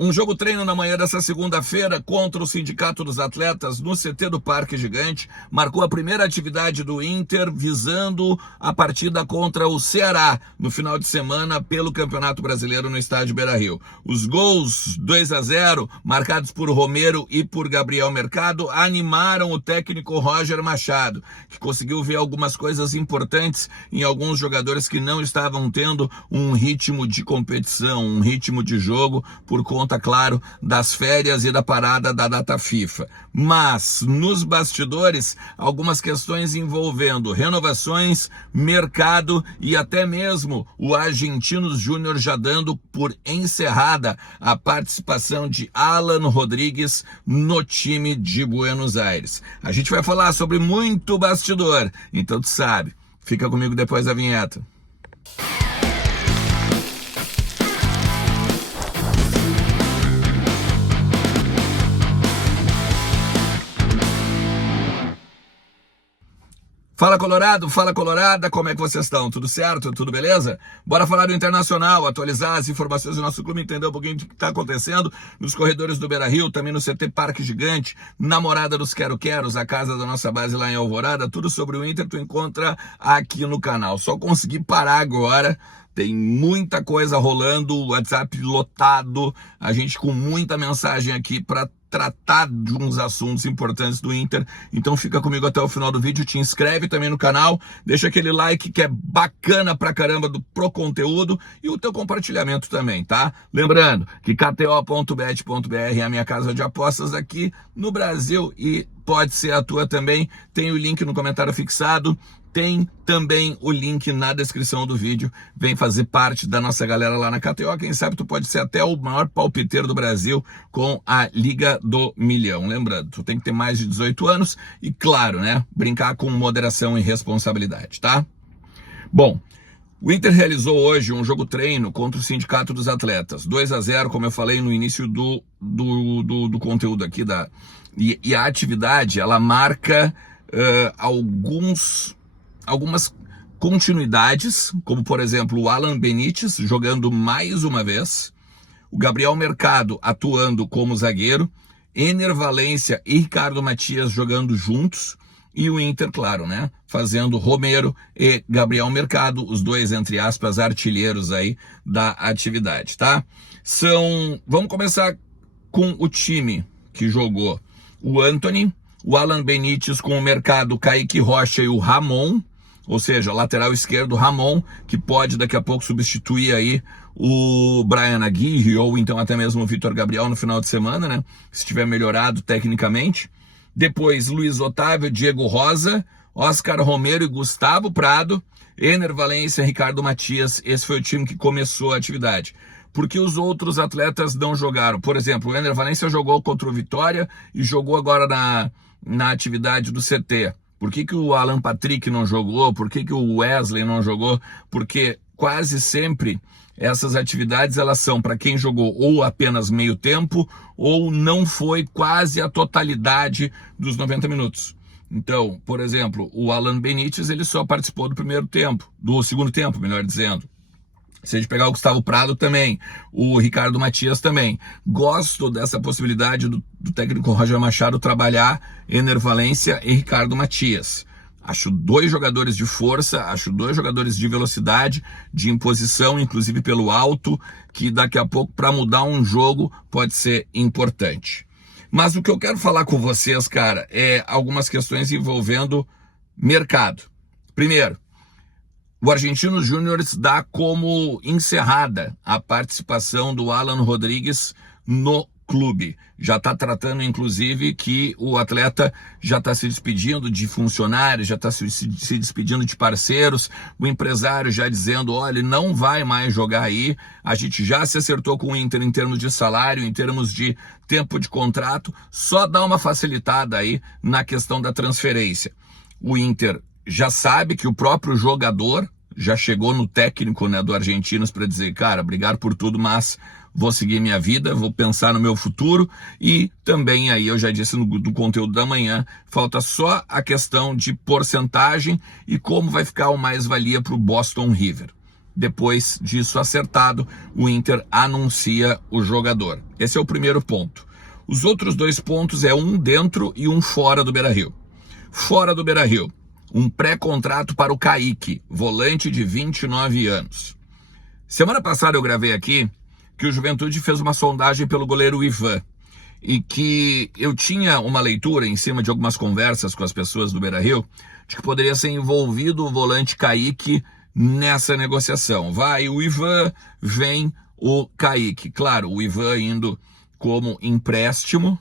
Um jogo treino na manhã dessa segunda-feira contra o Sindicato dos Atletas no CT do Parque Gigante. Marcou a primeira atividade do Inter visando a partida contra o Ceará no final de semana pelo Campeonato Brasileiro no estádio Beira-Rio. Os gols 2-0 marcados por Romero e por Gabriel Mercado animaram o técnico Roger Machado, que conseguiu ver algumas coisas importantes em alguns jogadores que não estavam tendo um ritmo de competição, um ritmo de jogo por conta, claro, das férias e da parada da data FIFA. Mas, nos bastidores, algumas questões envolvendo renovações, mercado e até mesmo o Argentinos Júnior já dando por encerrada a participação de Alan Rodrigues no time de Buenos Aires. A gente vai falar sobre muito bastidor, então tu sabe, fica comigo depois da vinheta. Fala Colorado, fala Colorada, como é que vocês estão? Tudo certo? Tudo beleza? Bora falar do Internacional, atualizar as informações do nosso clube, entender um pouquinho do que está acontecendo nos corredores do Beira-Rio, também no CT Parque Gigante, na Morada dos Quero-Queros, a casa da nossa base lá em Alvorada, tudo sobre o Inter tu encontra aqui no canal. Só consegui parar agora, tem muita coisa rolando, o WhatsApp lotado, a gente com muita mensagem aqui para tratar de uns assuntos importantes do Inter, então fica comigo até o final do vídeo, te inscreve também no canal, deixa aquele like que é bacana pra caramba pro conteúdo e o teu compartilhamento também, tá? Lembrando que kto.bet.br é a minha casa de apostas aqui no Brasil e pode ser a tua também, tem o link no comentário fixado, tem também o link na descrição do vídeo, vem fazer parte da nossa galera lá na KTO, quem sabe tu pode ser até o maior palpiteiro do Brasil com a Liga do Milhão. Lembrando, tu tem que ter mais de 18 anos e claro, né, brincar com moderação e responsabilidade, tá? Bom, o Inter realizou hoje um jogo treino contra o Sindicato dos Atletas, 2-0, como eu falei no início do conteúdo aqui, e a atividade, ela marca algumas continuidades, como por exemplo o Alan Benítez jogando mais uma vez, o Gabriel Mercado atuando como zagueiro, Ener Valencia e Ricardo Matias jogando juntos, e o Inter, claro, né, fazendo Romero e Gabriel Mercado, os dois, entre aspas, artilheiros aí da atividade, tá? Vamos começar com o time que jogou o Antony, o Alan Benítez com o Mercado, Kaique Rocha e o Ramon, ou seja, lateral esquerdo Ramon, que pode daqui a pouco substituir aí o Brian Aguirre ou então até mesmo o Vitor Gabriel no final de semana, né? Se tiver melhorado tecnicamente. Depois Luiz Otávio, Diego Rosa, Oscar Romero e Gustavo Prado, Ener Valencia, Ricardo Matias. Esse foi o time que começou a atividade. Porque os outros atletas não jogaram. Por exemplo, o Ener Valencia jogou contra o Vitória e jogou agora na atividade do CT. Por que o Alan Patrick não jogou? Por que o Wesley não jogou? Porque quase sempre essas atividades elas são para quem jogou ou apenas meio tempo ou não foi quase a totalidade dos 90 minutos. Então, por exemplo, o Alan Benítez ele só participou do segundo tempo, melhor dizendo. Se a gente pegar o Gustavo Prado também, o Ricardo Matias também. Gosto dessa possibilidade do técnico Roger Machado trabalhar Ener Valencia e Ricardo Matias. Acho dois jogadores de força, acho dois jogadores de velocidade, de imposição, inclusive pelo alto, que daqui a pouco para mudar um jogo pode ser importante. Mas o que eu quero falar com vocês, cara, é algumas questões envolvendo mercado. Primeiro, o Argentinos Júnior dá como encerrada a participação do Alan Rodrigues no clube. Já está tratando, inclusive, que o atleta já está se despedindo de funcionários, já está se despedindo de parceiros, o empresário já dizendo, olha, ele não vai mais jogar aí, a gente já se acertou com o Inter em termos de salário, em termos de tempo de contrato, só dá uma facilitada aí na questão da transferência. O Inter já sabe que o próprio jogador já chegou no técnico, né, do Argentinos para dizer, cara, obrigado por tudo, mas vou seguir minha vida, vou pensar no meu futuro. E também aí eu já disse do conteúdo da manhã, falta só a questão de porcentagem e como vai ficar o mais-valia para o Boston River. Depois disso acertado, o Inter anuncia o jogador. Esse é o primeiro ponto. Os outros dois pontos é um dentro e um fora do Beira-Rio. Fora do Beira-Rio, um pré-contrato para o Kaique, volante de 29 anos. Semana passada eu gravei aqui que o Juventude fez uma sondagem pelo goleiro Ivan e que eu tinha uma leitura em cima de algumas conversas com as pessoas do Beira-Rio de que poderia ser envolvido o volante Kaique nessa negociação. Vai o Ivan, vem o Kaique. Claro, o Ivan indo como empréstimo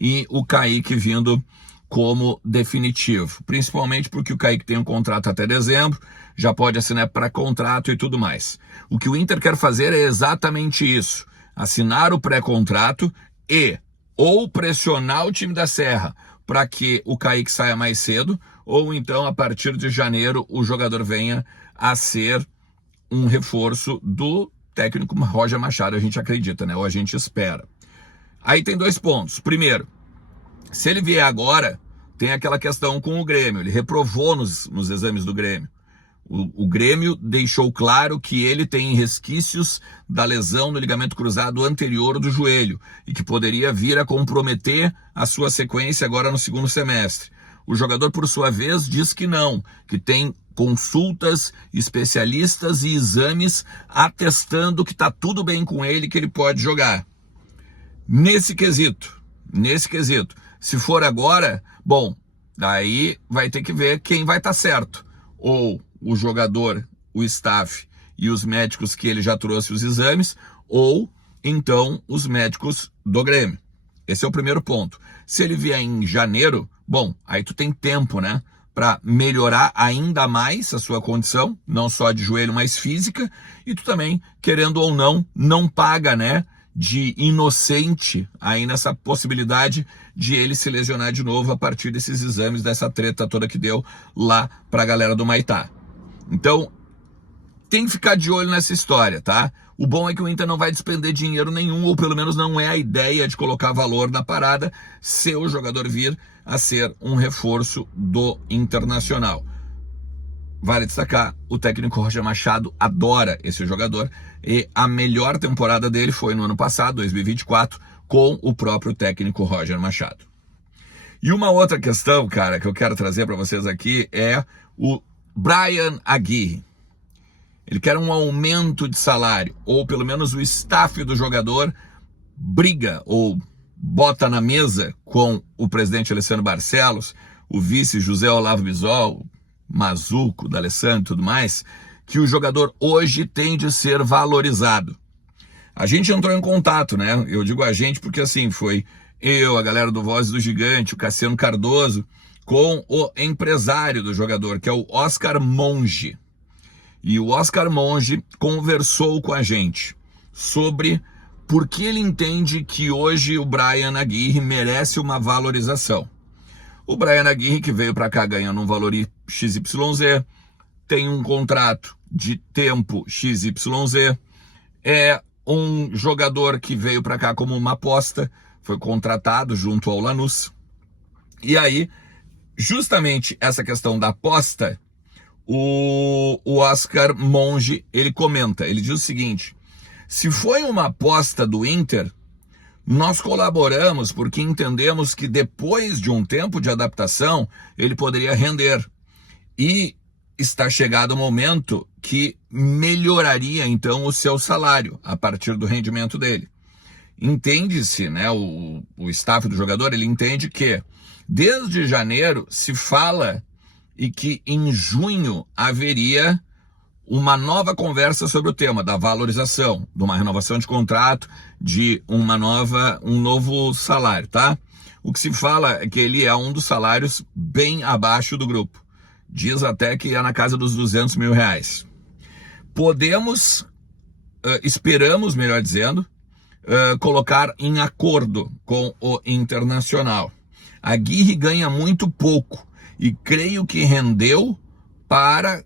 e o Kaique vindo como definitivo. Principalmente porque o Kaique tem um contrato até dezembro, já pode assinar para contrato e tudo mais. O que o Inter quer fazer é exatamente isso. Assinar o pré-contrato e ou pressionar o time da Serra para que o Kaique saia mais cedo, ou então a partir de janeiro o jogador venha a ser um reforço do técnico Roger Machado, a gente acredita, né? Ou a gente espera. Aí tem dois pontos. Primeiro, se ele vier agora, tem aquela questão com o Grêmio. Ele reprovou nos exames do Grêmio. O Grêmio deixou claro que ele tem resquícios da lesão no ligamento cruzado anterior do joelho e que poderia vir a comprometer a sua sequência agora no segundo semestre. O jogador, por sua vez, diz que não, que tem consultas, especialistas e exames atestando que está tudo bem com ele, que ele pode jogar. Nesse quesito, se for agora, bom, daí vai ter que ver quem vai estar certo. Ou o jogador, o staff e os médicos que ele já trouxe os exames, ou então os médicos do Grêmio. Esse é o primeiro ponto. Se ele vier em janeiro, bom, aí tu tem tempo, né, para melhorar ainda mais a sua condição, não só de joelho, mas física, e tu também, querendo ou não, não paga, né, de inocente aí nessa possibilidade de ele se lesionar de novo a partir desses exames, dessa treta toda que deu lá pra galera do Maitá. Então, tem que ficar de olho nessa história, tá? O bom é que o Inter não vai despender dinheiro nenhum, ou pelo menos não é a ideia de colocar valor na parada, se o jogador vir a ser um reforço do Internacional. Vale destacar, o técnico Roger Machado adora esse jogador e a melhor temporada dele foi no ano passado, 2024, com o próprio técnico Roger Machado. E uma outra questão, cara, que eu quero trazer para vocês aqui é o Bryan Aguirre. Ele quer um aumento de salário, ou pelo menos o staff do jogador briga ou bota na mesa com o presidente Alessandro Barcelos, o vice José Olavo Bisol, Mazuco, D'Alessandro e tudo mais, que o jogador hoje tem de ser valorizado. A gente entrou em contato, né? Eu digo a gente porque assim, foi eu, a galera do Voz do Gigante, o Cassiano Cardoso, com o empresário do jogador, que é o Oscar Monge. E o Oscar Monge conversou com a gente sobre por que ele entende que hoje o Bryan Aguirre merece uma valorização. O Bryan Aguirre, que veio para cá ganhando um valor XYZ, tem um contrato de tempo XYZ, é um jogador que veio para cá como uma aposta, foi contratado junto ao Lanús. E aí, justamente essa questão da aposta, o Oscar Monge, ele comenta, ele diz o seguinte: se foi uma aposta do Inter, nós colaboramos porque entendemos que depois de um tempo de adaptação, ele poderia render. E está chegado o momento que melhoraria então o seu salário a partir do rendimento dele. Entende-se, né, o staff do jogador, ele entende que desde janeiro se fala e que em junho haveria uma nova conversa sobre o tema da valorização, de uma renovação de contrato, de um novo salário, tá? O que se fala é que ele é um dos salários bem abaixo do grupo. Diz até que é na casa dos R$200 mil. Esperamos, melhor dizendo, colocar em acordo com o Internacional. A Aguirre ganha muito pouco e creio que rendeu para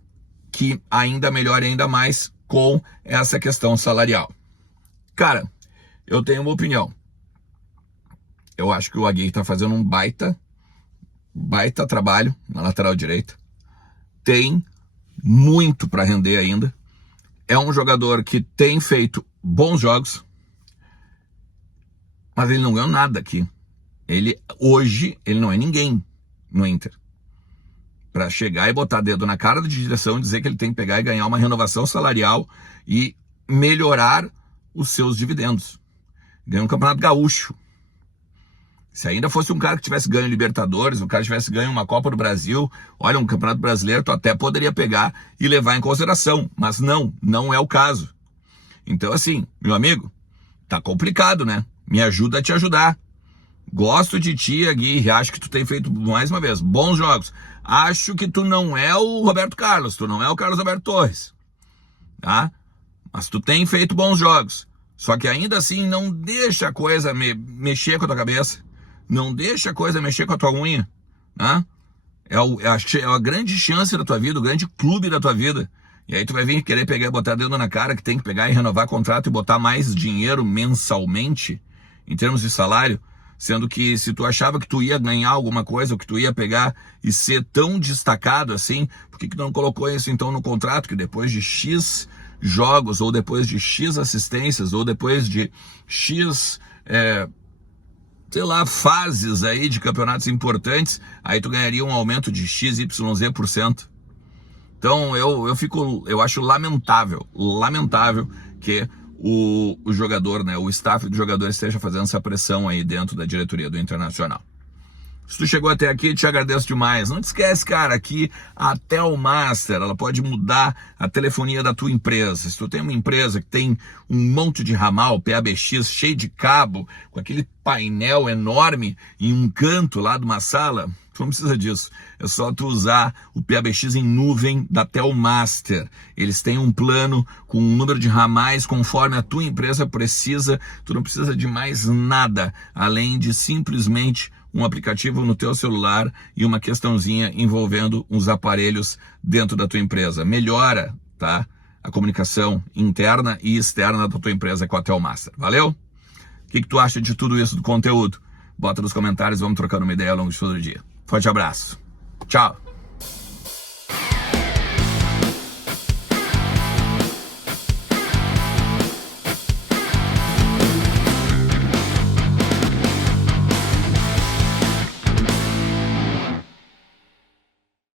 que ainda melhore ainda mais com essa questão salarial. Cara, eu tenho uma opinião. Eu acho que o Aguirre está fazendo um baita trabalho na lateral direita. Tem muito para render ainda. é um jogador que tem feito bons jogos, mas ele não ganhou nada aqui. Hoje, ele não é ninguém no Inter para chegar e botar dedo na cara da direção e dizer que ele tem que pegar e ganhar uma renovação salarial e melhorar os seus dividendos. Ganhou um Campeonato Gaúcho. Se ainda fosse um cara que tivesse ganho Libertadores, um cara que tivesse ganho uma Copa do Brasil, olha, um Campeonato Brasileiro, tu até poderia pegar e levar em consideração, mas não é o caso. Então assim, meu amigo, tá complicado, né? Me ajuda a te ajudar. Gosto de ti, Aguirre, acho que tu tem feito, mais uma vez, bons jogos. Acho que tu não é o Roberto Carlos, tu não é o Carlos Alberto Torres, tá? Mas tu tem feito bons jogos. Só que ainda assim, não deixa a coisa mexer com a tua cabeça. Não deixa a coisa mexer com a tua unha, né? É a grande chance da tua vida, o grande clube da tua vida. E aí tu vai vir querer pegar e botar dedo na cara que tem que pegar e renovar contrato e botar mais dinheiro mensalmente, em termos de salário, sendo que se tu achava que tu ia ganhar alguma coisa, ou que tu ia pegar e ser tão destacado assim, por que não colocou isso então no contrato, que depois de X jogos, ou depois de X assistências, ou depois de X, sei lá, fases aí de campeonatos importantes, aí tu ganharia um aumento de XYZ%. Então eu acho lamentável que o jogador, né, o staff do jogador esteja fazendo essa pressão aí dentro da diretoria do Internacional. Se tu chegou até aqui, te agradeço demais. Não te esquece, cara, aqui a Telmaster, ela pode mudar a telefonia da tua empresa. Se tu tem uma empresa que tem um monte de ramal, PABX, cheio de cabo, com aquele painel enorme em um canto lá de uma sala, tu não precisa disso. É só tu usar o PABX em nuvem da Telmaster. Eles têm um plano com um número de ramais conforme a tua empresa precisa. Tu não precisa de mais nada, além de simplesmente um aplicativo no teu celular e uma questãozinha envolvendo uns aparelhos dentro da tua empresa. Melhora, tá, a comunicação interna e externa da tua empresa com a Telmaster. Valeu? O que tu acha de tudo isso do conteúdo? Bota nos comentários, vamos trocando uma ideia ao longo de todo o dia. Forte abraço. Tchau.